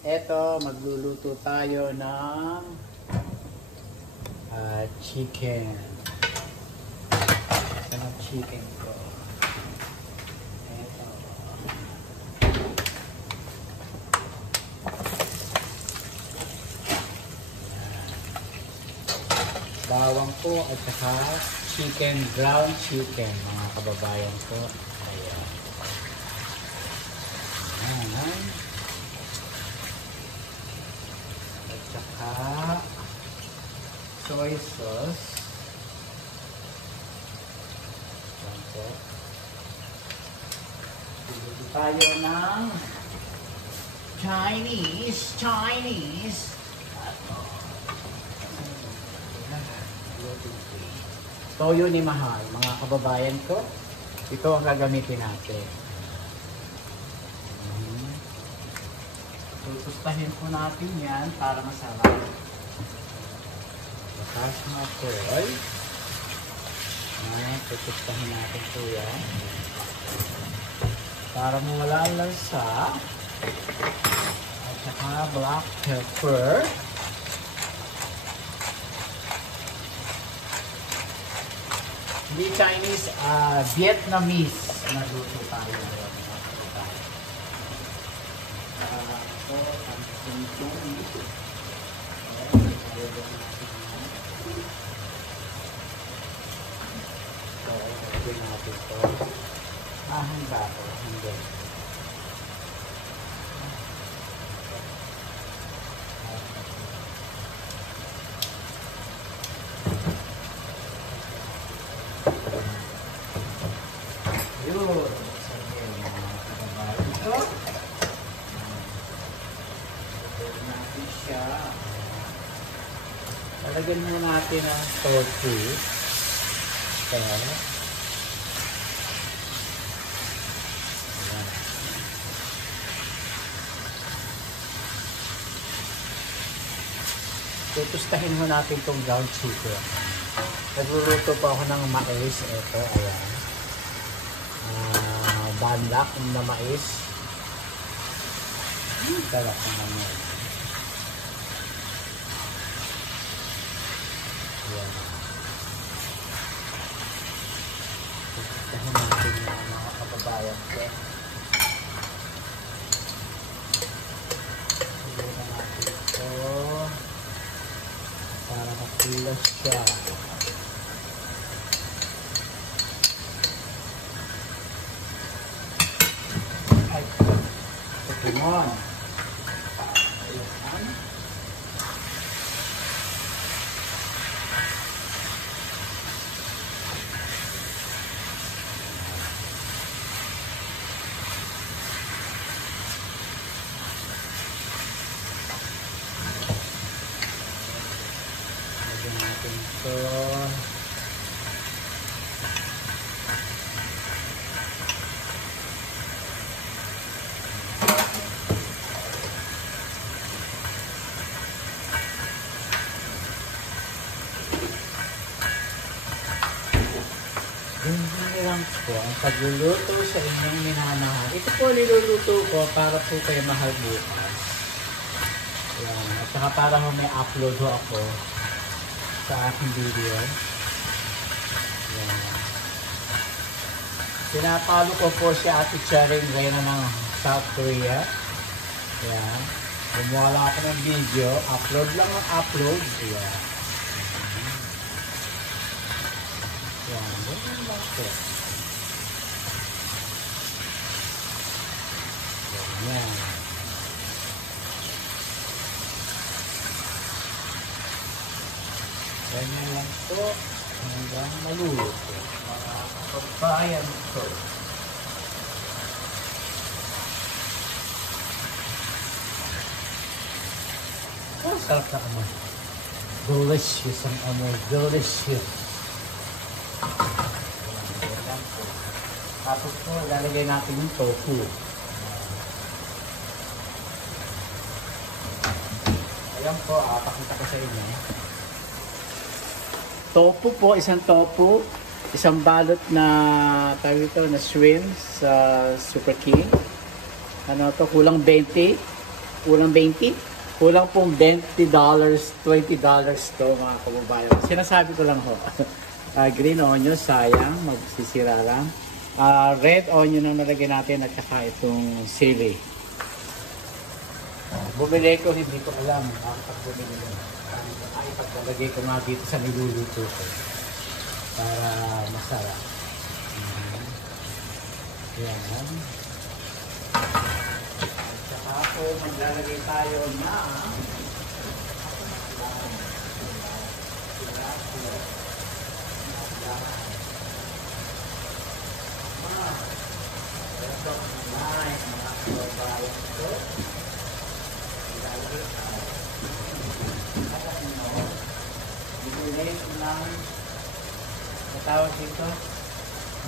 Eto, magluluto tayo ng chicken. Ito ng chicken ko. Eto. Bawang po at saka chicken, ground chicken, mga kababayan ko. Ayan. Ayan. At saka soy sauce. Ayan po. Dito tayo ng Chinese. Toyo ni Mahal, mga kababayan ko. Ito ang gagamitin natin. Tutustahin po natin yan para masarap. Bakas na koy. Tutustahin natin po yan. Para mawala ang lansa. At saka black pepper. Hindi Chinese, Vietnamese na luto tayo. Ito, ang sintong. So, ilagay natin ito. Handa ito. Handa. Lalagyan mo natin ang tofu. Ayan. Tutustahin mo natin itong ground chicken. Nagluluto po ako ng mais. Ito, ayan. Banlak na mais. Dalak naman. Ayan. Tutustahin natin yung mga kababayan ko. Siguro natin ito para makilos siya. Ay, Pokemon. Ayan. Lagyan natin ito. Hindi lang po ang pagluluto sa inyong minamahal. Ito po niluluto ko para po kayo mahal bukas. Ayan. At saka para may upload ho ako sa aking video. Ayan. Pinapalo ko po si Ate Charing Reyna ng South Korea. Ayan. Gumawa lang ako ng video. Upload lang ang upload. Ayan. Ayan. Ganyan lang po. Ayan. Ganyan lang po. Hanggang maluluto. Mga kababayan ko. Oh, sarap na amoy. Delicious ang amoy. Delicious. Tapos po, lalagay natin yung tofu. Ayan po, pakita ko sa inyo. Tofu po, isang tofu. Isang balot na, tawag ito, na shrimp sa Super King. Ano to, kulang 20. Kulang 20? Kulang pong $20, $20 to mga kababayan. Sinasabi ko lang ho. Green onion, sayang, magsisira lang. Red onion ang nalagay natin at saka itong sili. Bumili ko, hindi ko alam. Bakit bumili ko? Ay, pagkalagay ko nga dito sa niluluto ko. Para masarap. Yan. Saka po maglalagay tayo na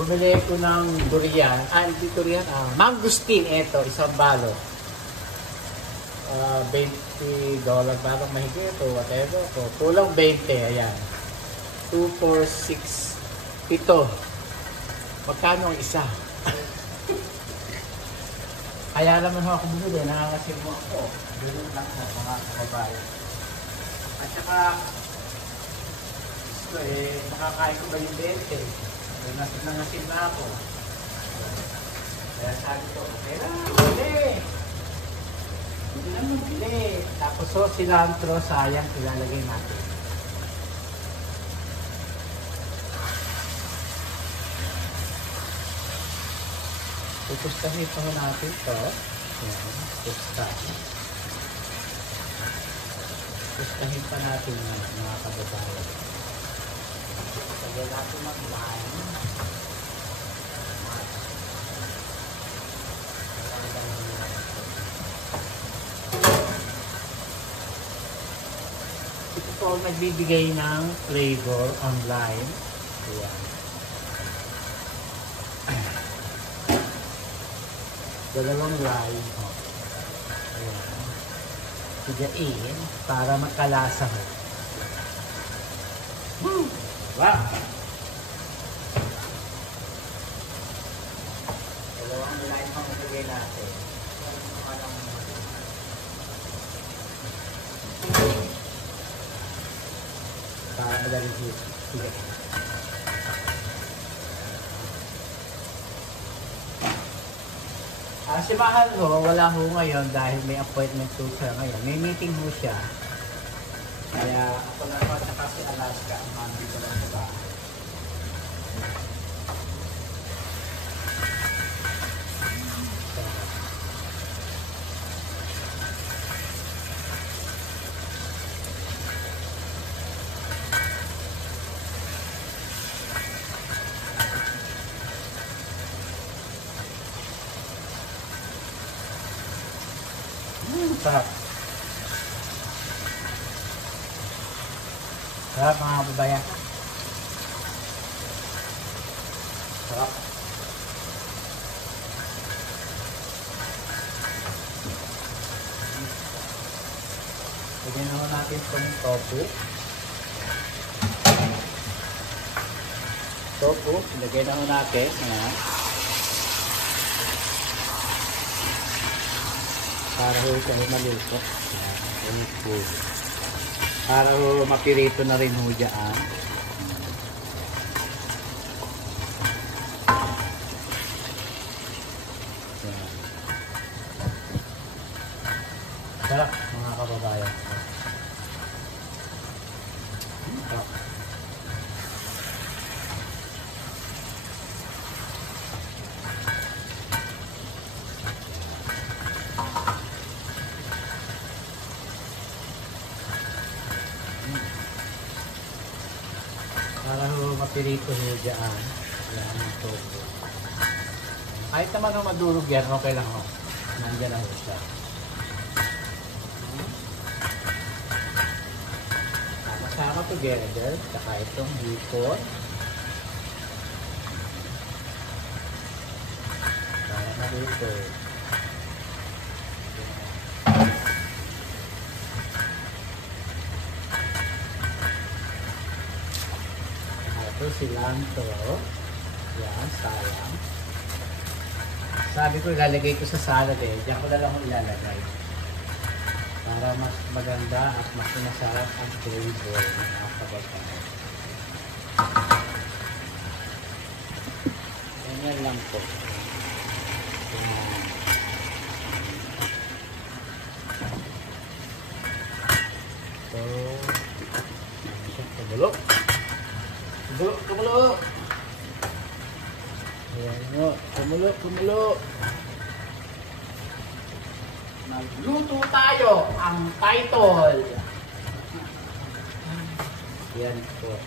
bumili ko ng durian. Hindi durian. Mangustin. Ito, isang balot. $20. Parang mahigit o whatever. Kulang 20. Ayan. 2, 4, 6. Ito. Magkano ang isa? Kaya naman ako bumili. Nangangasin mo ako. Bumili lang ako mga kababayan. At saka makakain ko ba yung 20? Nangasin na ako. Kaya sabi ko, okay lang, bili. Hindi naman bili. Tapos cilantro, sayang, ilalagay natin. Pupustahin pa natin ito. Yan, pupustahin. Pupustahin pa natin mga kababayan. Lagyan natin ng lime. Ito po ang nagbibigay ng flavor on lime. Ayan. Dalawang lime. Ayan. Sigain para magkalasa mo. Wow! Dalawang lime ang ilagay natin. Para madaling hito. Sige. Si Mahal ho, wala ho ngayon dahil may appointment ho siya ngayon. May meeting ho siya. Kaya ako lang po at saka si Alaska ang mandito lang sa bahay. Sarap. Sarap mga kababayan. Sarap. Lagyan naman natin itong tofu. Tofu, lagyan naman natin. Ayan. Para ho siya maluto. Ayan. Para ho mapirito na rin ho dyan. Sarap mga kababayan. Sarap. Para ho mapirito ho dyan. Yan ang tofu. Kahit naman ho madurog yan, okay lang ho. Nandiyan na ho siya. Sama together, saka itong hipon. Para maluto. Ito cilantro. Yan, sayang. Sabi ko ilalagay ko sa salad eh. Diyan ko na lang ilalagay. para mas maganda at mas masarap ang flavor ng mga kabataan. Ganyan lang po. Yan. So, kumulo. Kumulo. Ayan mo. Kumulo. Nagluto tayo. Ang title. Yan po.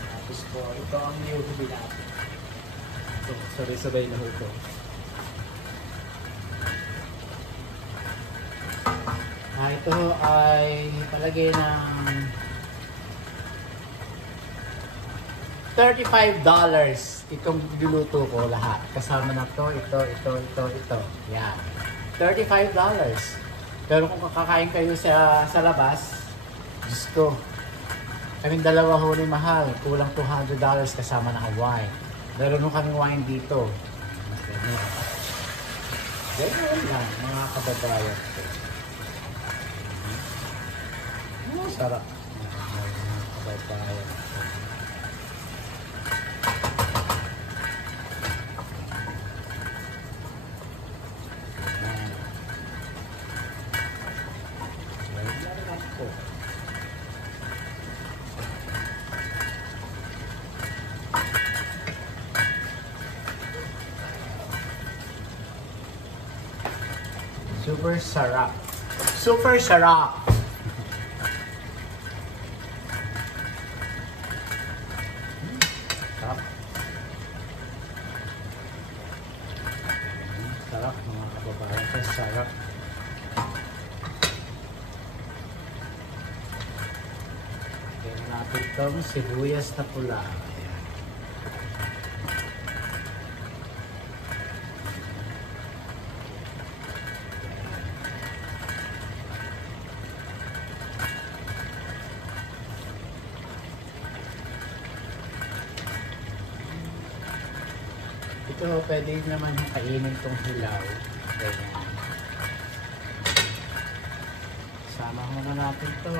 Tapos po, ito ang niyuhubi natin. So, sabay-sabay na ito. Ito ay palagay ng $35 itong niluto ko lahat. Kasama na to, ito. Yan. $35. Pero kung kakakain kayo sa labas, Diyos ko, kaming dalawa huli mahal. Kulang $200 kasama ng wine. Meron nung kaming wine dito. Ganyan lang, mga kababayan ko. Sarap. Mga kababayan ko. Super sarap. Super sarap. Sarap. Sarap mga kababayan ko. Sarap. Kaya natin itong sibuyas na pula. Ito, pwede naman yung kainin itong hilaw. Ganyan. Sama muna natin ito.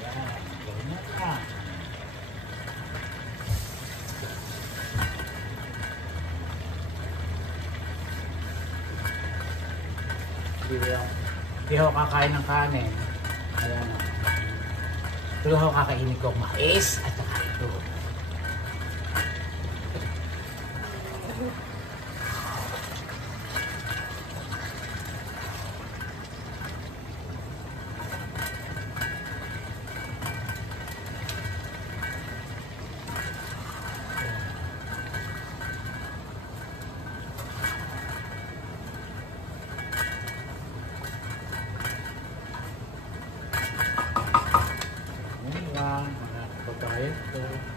Ayan. Ganyan lang. Hindi ako kakain ng kanin. Ayan. Ito ako kakainin ko mais at saka ito.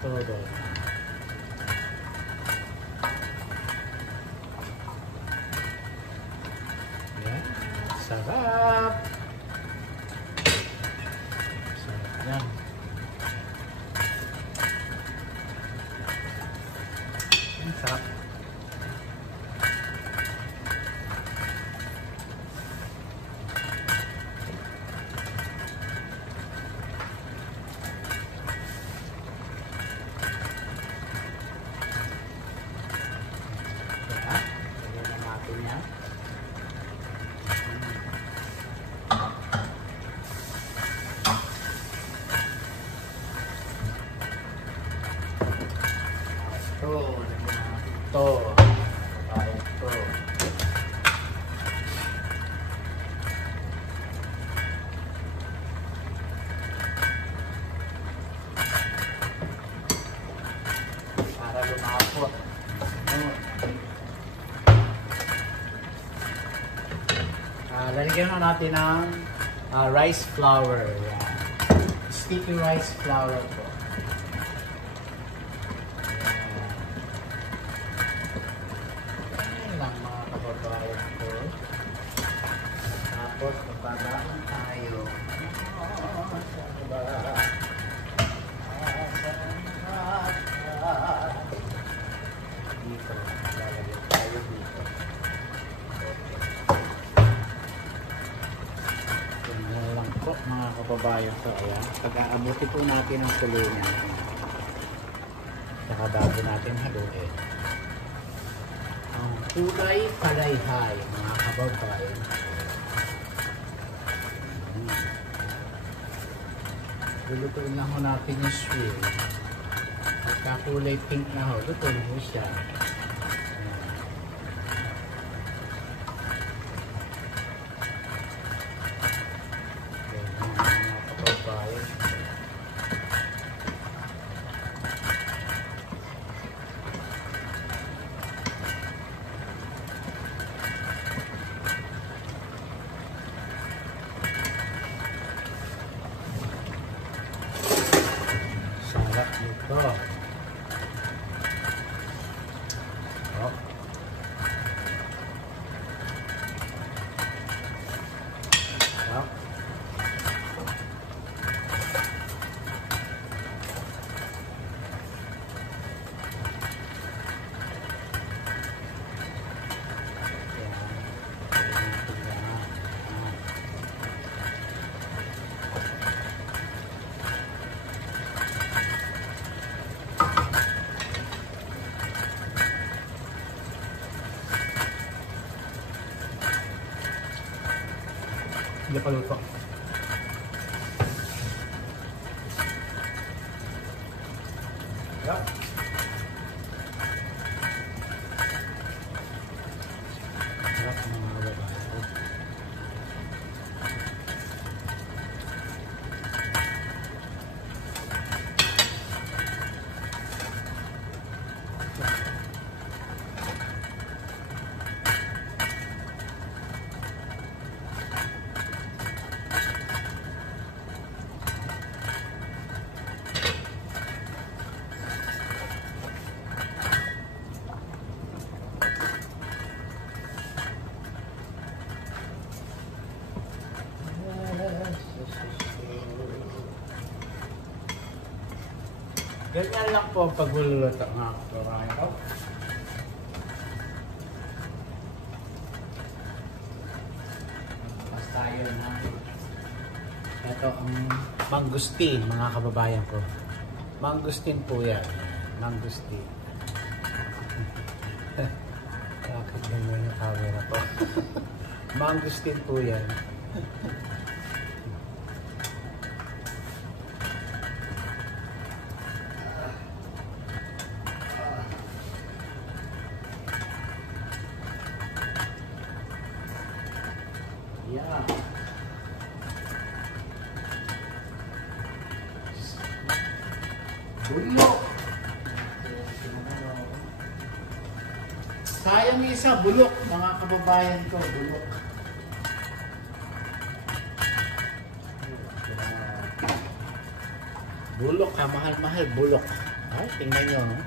Todo. Yan. Sarap. Sarap yan. Yan, sarap. Ito. Para lumapot. Lalagyan na natin ng rice flour. Yan. Sticky rice flour po. Tapos, papadaan tayo. Sa dito. Lalagyan tayo dito. Ganyan lang po mga kababayan ko. Ayan. Pag-aabuti po natin ang tuloy niya. Saka bago natin haluin. Ang kulay palayhay mga kababayan. Lulutuin lang ho natin yung shrimp. Pagkakulay pink na ho, lutuin ho siya. Sarap nito. Oh. Sarap. Hindi pa luto. Yeah. Sarap ng mga babae. Ganyan lang po ang pagluluto mga kababayan ko. Basta yun na. Ito ang mangustin mga kababayan ko. Mangustin po yan. Mangustin. Bakit ganyan yung camera ko? Mangustin po yan. Yeah. Bulok. Sayang yung isa, bulok. Mga kababayan ko, bulok. Bulok ha, mahal-mahal, bulok. Ay, tingnan nyo. No?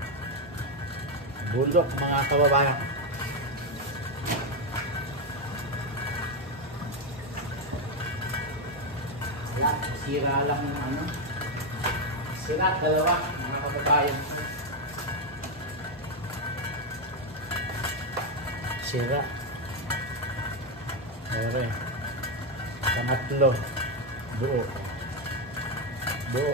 Bulok, mga kababayan. Wala, sira lang yung ano. Sira, dalawa, mga kababayan. Sira. Meron. Pangatlo. Buo. Buo.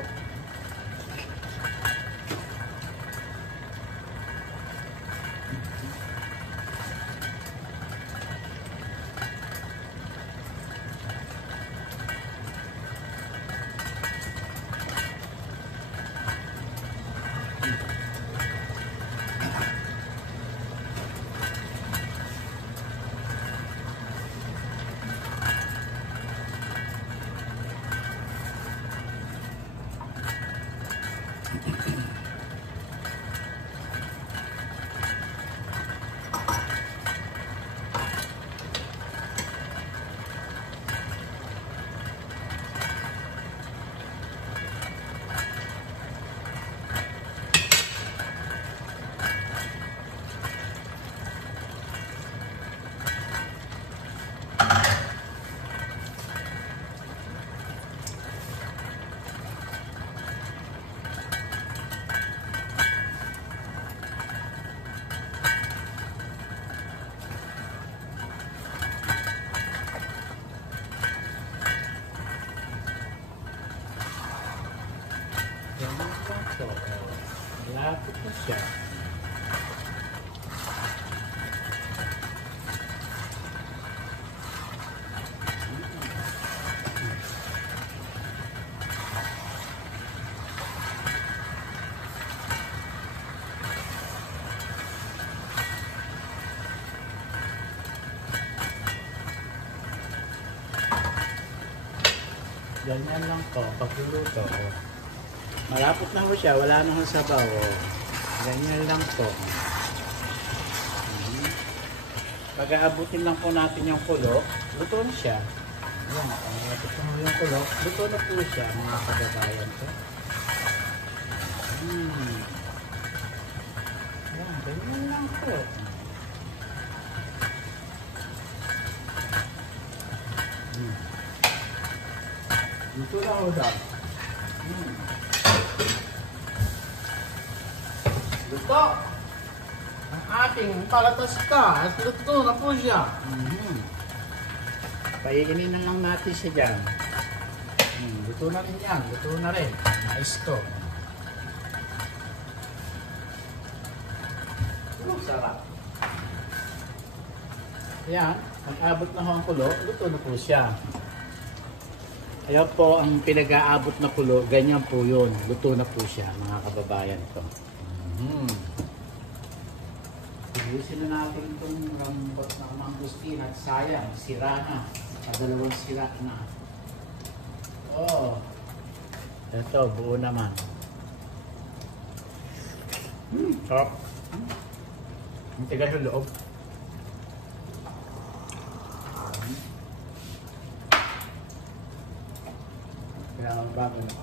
ganyan lang po, pagluluto. Malapot na po siya, wala nang sabaw. Ganyan lang po. Pag-aabutin lang po natin yung kulo, luto na siya. Ayan, pag-aabutin mo yung kulo, luto na po siya, mga kababayan ko. Ayan, ganyan lang po. Luto na ho daw. Luto! Ang ating palatastas, luto na po siya. Paiginin na lang natin siya dyan. Luto na rin yan, luto na rin. Nice to. Sarap. Ayan, pag-abot na ho ang kulo, luto na po siya. Ayan po ang pinag-aabot na kulo, ganyan po yun. Luto na po siya, mga kababayan ko. Ibusin na natin itong rambot na mangustin at sayang, sira na. Kadalawang sira na. Oh, ito, buo naman. Sarap. Ang tigas yung loob. Kaya ang bago na.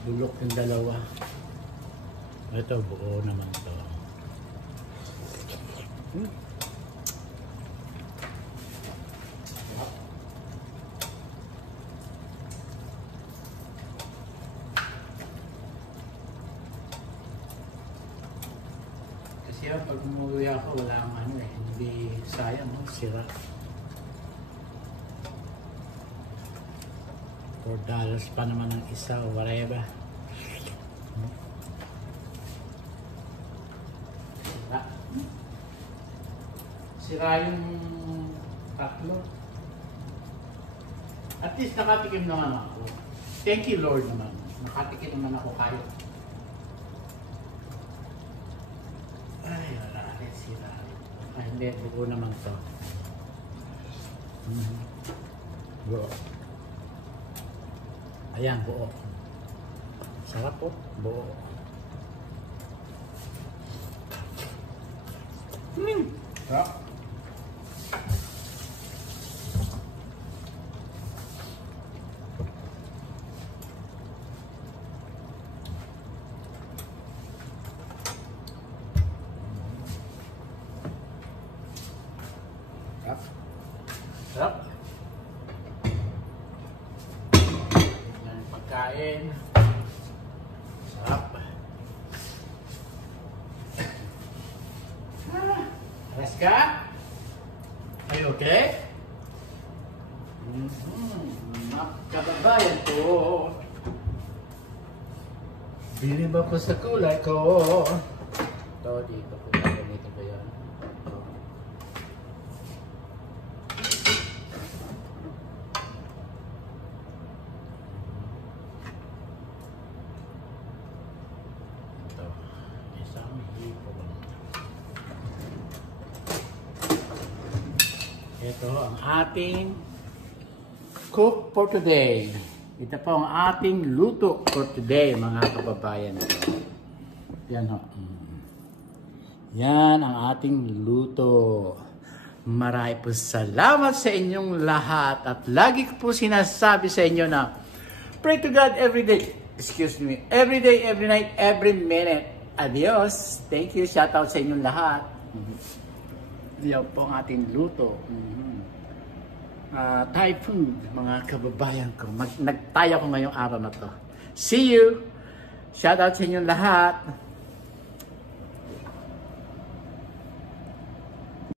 Bulok yung dalawa. Ito, buo naman to. Kasi pag umuwi ako, wala ang ano eh. Hindi sayang, no? Sira. $4 pa naman ang isa o whatever. Sira yung tatlo. At least nakatikim naman ako. Thank you Lord naman. Nakatikim naman ako kayo. Ay, wala rin sira. Ay, hindi. Buo naman to. Buo. Ayan, buo. Sarap po. Buo. Sarap. Sarap. Yan pagkain. Sarap. Alas ka? Are you okay? Kababayan ko. Bili ba po sa kulay ko? Ito dito po. Ganito ba yan? Ito ang ating cook for today. Ito po ang ating luto for today, mga kababayan. Yan ho. Yan ang ating luto. Marami po salamat sa inyong lahat. At lagi ko po sinasabi sa inyo na pray to God every day. Excuse me. Every day, every night, every minute. Adios. Thank you. Shout out sa inyong lahat. Yan po ang ating luto. Thai food, mga kababayan ko. Nagtaya ko ngayong araw na to. See you! Shout out sa inyong lahat.